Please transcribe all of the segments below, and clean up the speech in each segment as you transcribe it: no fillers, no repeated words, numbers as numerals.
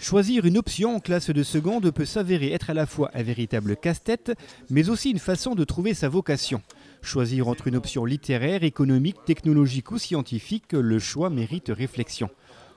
Choisir une option en classe de seconde peut s'avérer être à la fois un véritable casse-tête, mais aussi une façon de trouver sa vocation. Choisir entre une option littéraire, économique, technologique ou scientifique, le choix mérite réflexion.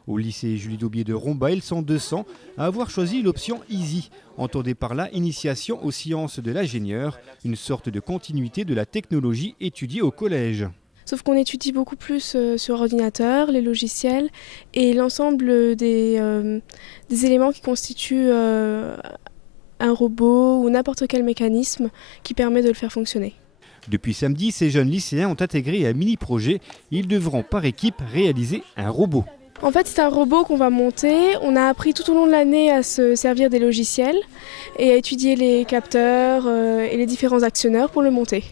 Au lycée Julie Daubier de Romba, ils sont 200 à avoir choisi l'option Easy. Entendez par là initiation aux sciences de l'ingénieur, une sorte de continuité de la technologie étudiée au collège. Sauf qu'on étudie beaucoup plus sur ordinateur, les logiciels et l'ensemble des éléments qui constituent un robot ou n'importe quel mécanisme qui permet de le faire fonctionner. Depuis samedi, ces jeunes lycéens ont intégré un mini-projet. Ils devront par équipe réaliser un robot. En fait, c'est un robot qu'on va monter. On a appris tout au long de l'année à se servir des logiciels et à étudier les capteurs et les différents actionneurs pour le monter.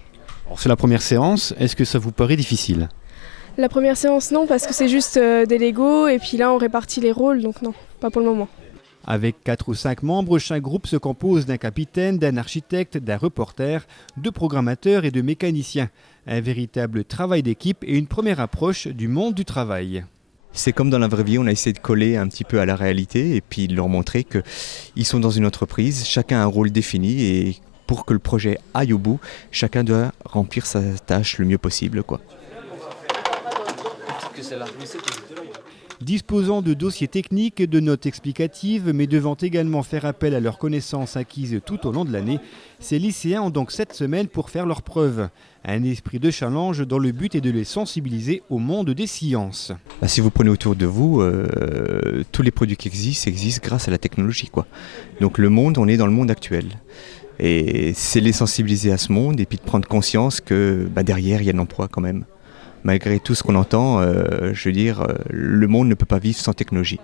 C'est la première séance, est-ce que ça vous paraît difficile ? La première séance, non, parce que c'est juste des Legos et puis là, on répartit les rôles, donc non, pas pour le moment. Avec 4 ou 5 membres, chaque groupe se compose d'un capitaine, d'un architecte, d'un reporter, de programmateurs et de mécaniciens. Un véritable travail d'équipe et une première approche du monde du travail. C'est comme dans la vraie vie, on a essayé de coller un petit peu à la réalité et puis de leur montrer qu'ils sont dans une entreprise, chacun a un rôle défini et pour que le projet aille au bout, chacun doit remplir sa tâche le mieux possible, quoi. Disposant de dossiers techniques et de notes explicatives, mais devant également faire appel à leurs connaissances acquises tout au long de l'année, ces lycéens ont donc 7 semaines pour faire leurs preuves. Un esprit de challenge dont le but est de les sensibiliser au monde des sciences. Si vous prenez autour de vous, tous les produits qui existent grâce à la technologie, quoi. Donc le monde, on est dans le monde actuel. Et c'est les sensibiliser à ce monde et puis de prendre conscience que derrière, il y a de l'emploi quand même. Malgré tout ce qu'on entend, le monde ne peut pas vivre sans technologie.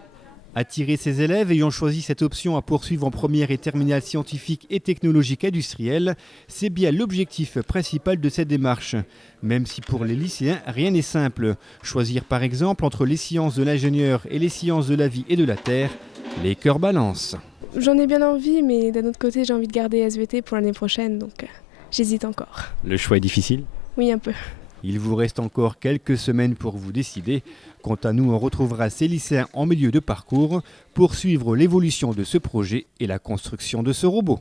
Attirer ces élèves ayant choisi cette option à poursuivre en première et terminale scientifique et technologique industrielle, c'est bien l'objectif principal de cette démarche. Même si pour les lycéens, rien n'est simple. Choisir par exemple entre les sciences de l'ingénieur et les sciences de la vie et de la terre, les cœurs balancent. J'en ai bien envie, mais d'un autre côté, j'ai envie de garder SVT pour l'année prochaine, donc j'hésite encore. Le choix est difficile ? Oui, un peu. Il vous reste encore quelques semaines pour vous décider. Quant à nous, on retrouvera ces lycéens en milieu de parcours pour suivre l'évolution de ce projet et la construction de ce robot.